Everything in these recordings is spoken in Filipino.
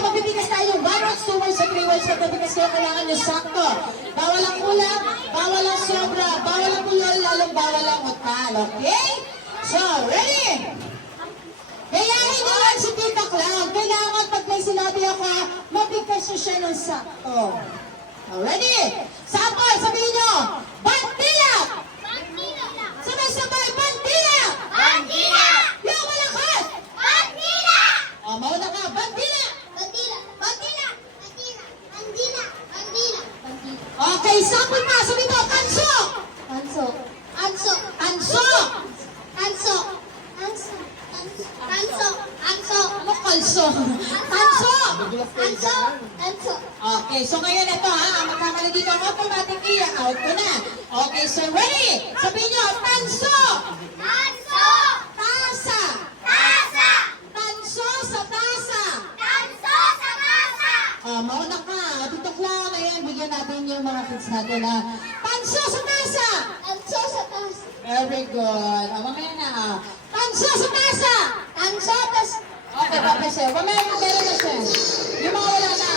magbibigas tayo. 1 words, 2 words, 3 words. Magbibigas kayo, kailangan nyo sakto. Bawal ang kulang, bawal ang sobra, bawal ang bulol, lalong bawal ang utal. Okay? So, ready? Gayahin nyo lang si Tita Clown. Kailangan pag may sinabi ako, mabigkas nyo siya ng sakto. Ready? Sample, sabihin nyo, bandila! Bandila! Sabay-sabay, bandila! Bandila! Yung malakas! Bandila! O, mauna ka, bandila! Bandila! Bandila! Bandila! Bandila! Bandila! Bandila! Okay, sample pa, sabihin mo, kanso! Anso! Anso! Anso! Anso! Anso! Anso! Anso! Ano kalso? Kanso! Anso! Anso! Okay, so ngayon ito ha, ang magkamali dito ang automatic i-out ko na. Okay, so ready? Sabihin nyo, tanso! Anso! Tasa! Tasa! Tanso sa tasa! Tanso sa tasa! Mauna ka. Dito Clown, ayan, bigyan natin yung mga kids natin na tanso sa tasa! Anso sa tasa! Very good. Mamaya na tanso sa tasa! Tanso sa Okay, Papa Chef. Mamaya yung meron na siya. Yung mga wala na.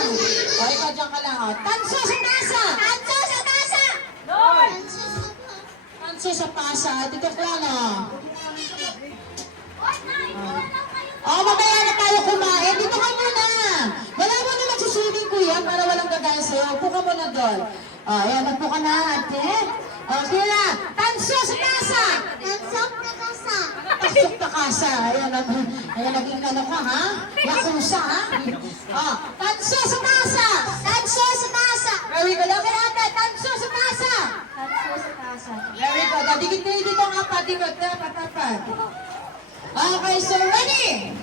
O, ikaw dyan ka lang. Tanso sa tasa! Tanso sa tasa! Tanso sa tasa! Tanso sa tasa. Dito Clown, mamaya na tayo kumain. Dito ka muna. Wala mo na magsuswimming, kuya, para walang gagaya sa'yo. Upo ka muna doon. Ayan, upo ka na, ate. Okay na. Tanso sa tasa! Tanso sa tasa! Pasok na kasa. Ayan, naging ano ka, ha? Yakuza, ha? Tanso sa tasa! Tanso sa tasa! Very good. Okay, ate. Tanso sa tasa! Tanso sa tasa! Very good. Dikit kayo dito ang apat. Dikit. Dapat. Okay, so ready?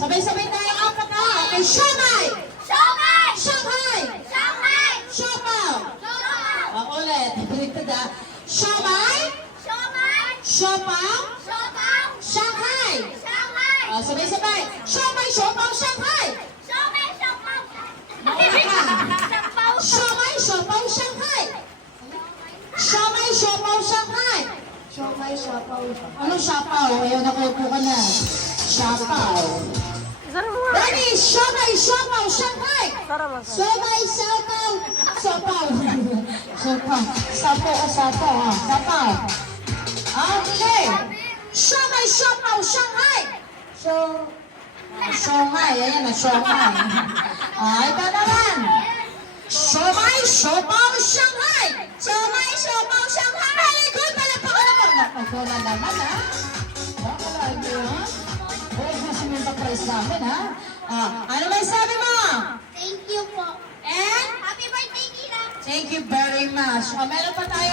Sabay-sabay tayo apat na. Okay, Shanghai! Shanghai! Shanghai! Shanghai! Siopaw! Shanghai! Ulit. Baliktad ha. Shanghai! Shanghai! Siopaw! Shanghai! Shanghai! Shanghai! Sabay-sabay. Siomay, siopaw, Shanghai! Shanghai! Shanghai! Mauna ka. Sapaw! Siomay, siopaw, Shanghai! Siomay, siopaw, Shanghai! Shanghai! Sapaw! Ano siopaw? Ayaw na kayo po ka na. Siopaw. Ready? Siomay, siopaw, Shanghai! Shanghai! Sapaw! Sapaw. Sapaw. Sapaw, ha? Sapaw. Okay. Siomay, siopaw, Shanghai! Siomay, ayan na, siomay. Ito naman. Siomay, siopaw, Shanghai! Shanghai! Sapaw! Shanghai! Very good! Palapakan naman. Nakakula naman, ha? Nakalagi, ha? Huwag mo sininta price namin, ha? Ano may sabi mo? Thank you po! And? Happy birthday, Kira! Thank you very much. Meron pa tayo